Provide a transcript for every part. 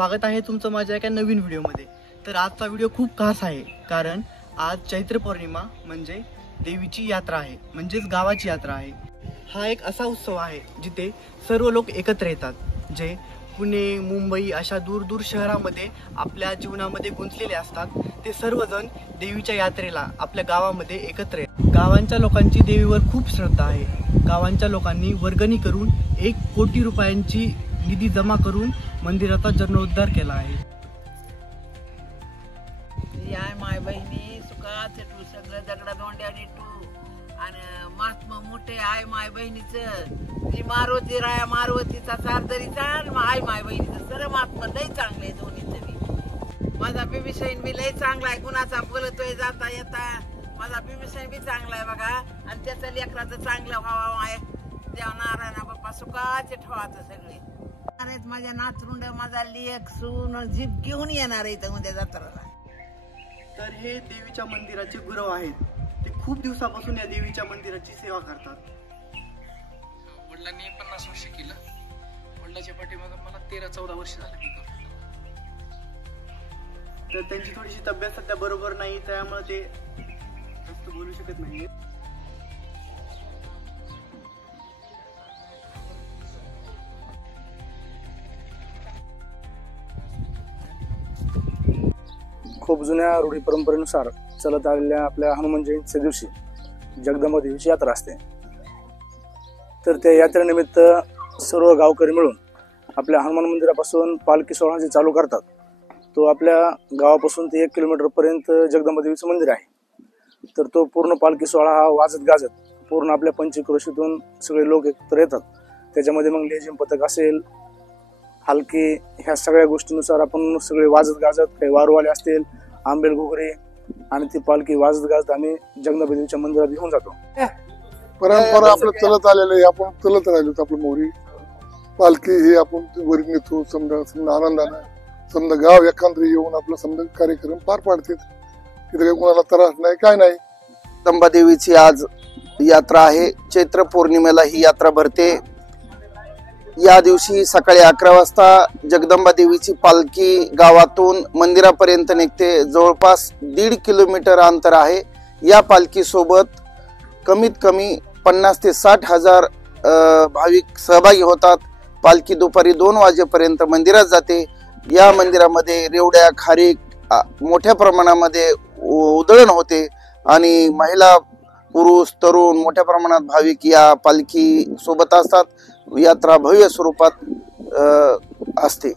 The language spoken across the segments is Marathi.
स्वागत आहे तुमचं माझ्या एका नवीन व्हिडिओमध्ये। तर आजचा व्हिडिओ खूप खास आहे, कारण आज चैत्र पौर्णिमा म्हणजे देवीची यात्रा आहे, म्हणजेच गावाची यात्रा आहे। हा एक असा उत्सव आहे जिथे सर्व लोक एकत्र येतात, जे पुणे मुंबई अशा दूर शहरामध्ये आपल्या जीवनामध्ये गुंतलेले असतात। ते सर्वजण देवीच्या यात्रेला आपल्या गावामध्ये एकत्र येतात। गावांच्या लोकांची देवीवर खूप श्रद्धा आहे। गावांच्या लोकांनी वर्गणी करून 1 कोटी रुपयांची निधी जमा करून मंदिराचा जीर्णोद्धार केला आहे। याय माय बहिणी सुखाचे तू सगळं दगडा दोंड्याने तू आणि महात्मा मोठे आय माय बहिणीचं जी मारुती राया मारुतीचा चारदरीचा आय माय बहिणीचं सर महात्मा लय चांगले दोन्हीचं बी। माझा बिबिसैन बी लय चांगला आहे, कुणाचा बोलतोय जाता येता। माझा बिबिसैन बी चांगला आहे बघा, आणि त्याचं लेकराचं चांगलं व्हावं आहे। त्या नारायणा बाप्पा सुखाचे ठेवाचं सगळे माझ्या नातरुंड माझा लेक सून जीप घेऊन येणार आहे इथं उद्या जत्राला। तर हे देवीच्या मंदिराचे गुरव आहेत, ते खूप दिवसापासून या देवीच्या मंदिराची सेवा करतात। वडिलांनी 50 वर्ष केलं, वडिलांच्या पाठीमागे मला 13-14 वर्ष झाले। तर त्यांची थोडीशी तब्येत सध्या बरोबर नाही, त्यामुळे ते जास्त बोलू शकत नाही। खूप जुन्या रूढी परंपरेनुसार चालत आलेल्या आपल्या हनुमान जयंतीच्या दिवशी जगदंबा देवीची यात्रा असते। तर त्या यात्रेनिमित्त सर्व गावकरी मिळून आपल्या हनुमान मंदिरापासून पालखी सोहळा जे चालू करतात, तो आपल्या गावापासून ते 1 किलोमीटर पर्यंत जगदंबा देवीचं मंदिर आहे। तर तो पूर्ण पालखी सोहळा हा वाजत गाजत पूर्ण आपल्या पंचक्रोशीतून सगळे लोक एकत्र येतात। त्याच्यामध्ये मग लेझिम पथक असेल, हलके, ह्या सगळ्या गोष्टीनुसार आपण सगळे वाजत गाजत, काही वारूवाले असतील, आंबेल घोगरे, आणि ती पालखी वाजत गाजत आम्ही जगदंबा देवीच्या मंदिरात घेऊन जातो। परंपरा आपलं चलत आलेलं आहे, आपण चलत राहिलो आपलं मोरी पालखी हे आपण वरी नेतो। समजा आनंदानं समजा गाव एकांत्र येऊन आपलं समजा कार्यक्रम पार पाडतात, तिथे काही कोणाला त्रास नाही काय नाही। जगदंबा देवीची आज यात्रा आहे। चैत्र पौर्णिमेला ही यात्रा भरते। या दिवशी सकाळी 11 वाजता जगदंबा देवीची पालखी गावातून मंदिरापर्यंत निघते। जवळपास 1.5 किलोमीटर अंतर आहे। या पालखी सोबत कमीत कमी 50 ते 60 हजार भाविक सहभागी होतात। पालखी दुपारी 2 वाजेपर्यंत मंदिरात जाते। या मंदिरामध्ये रेवड्या खारीक मोठ्या प्रमाणामध्ये उधळण होते, आणि महिला पुरुष तरुण मोठ्या प्रमाणात भाविक या पालखी सोबत असतात। यात्रा भव्य स्वरूपात असते।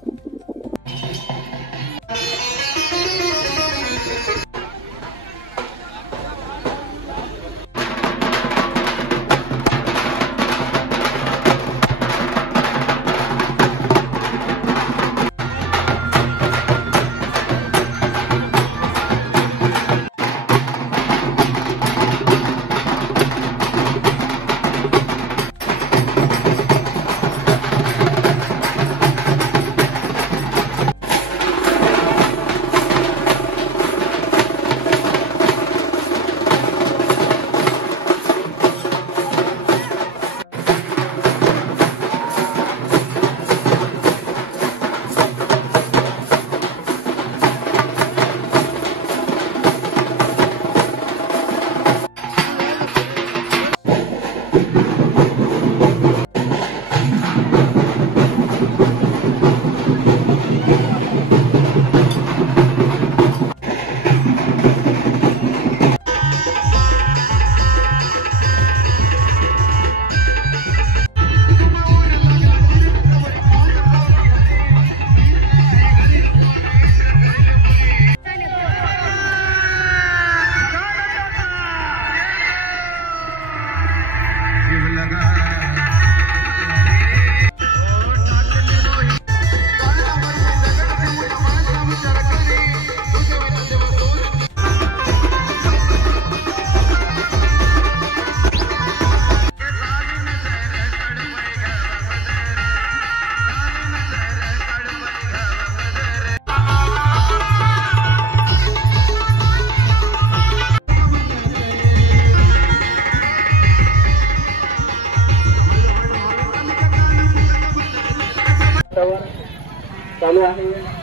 चालू आहे।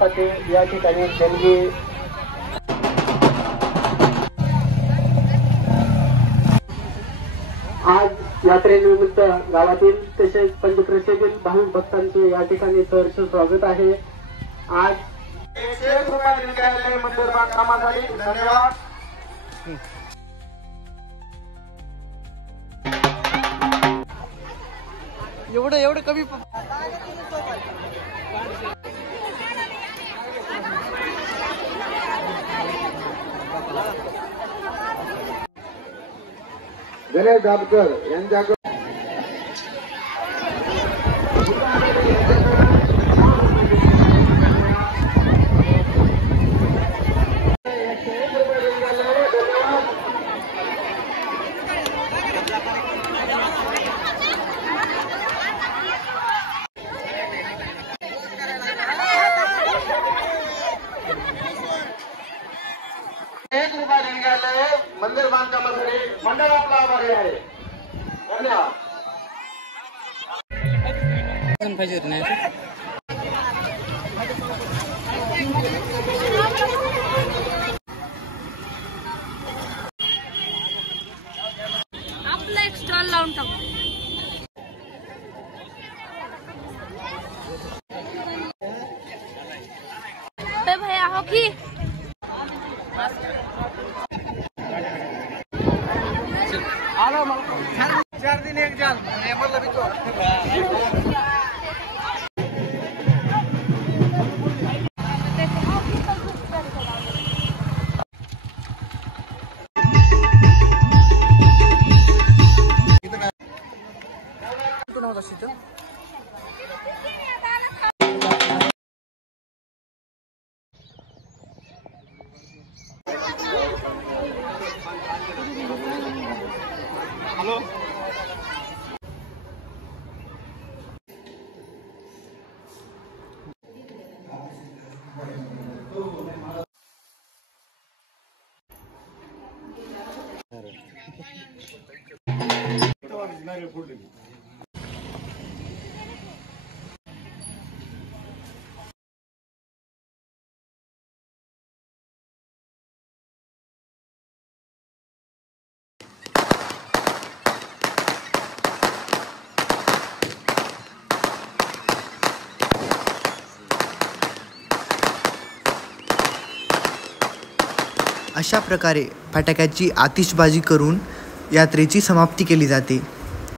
यासाठी या ठिकाणी देणगी आज यात्रेनिमित्त गावातील तसेच पंचक्रोशीतील भाविक भक्तांचे या ठिकाणी सहर्ष स्वागत आहे. आज 1 रुपया देण्याचे मंदिर बांधकामासाठी धन्यवाद. एवढं कमी गणेश दाबकर यांच्याकडे मंदिर बांधकामासाठी मंडळ आपला आभारी आहे. धन्यवाद. आपला एक स्टॉल लावून टाकू. भैया हो की 4 दिन 1 जाल मला भी अशा प्रकारे फटाक्याची आतिषबाजी करून यात्रेची समाप्ती केली जाते.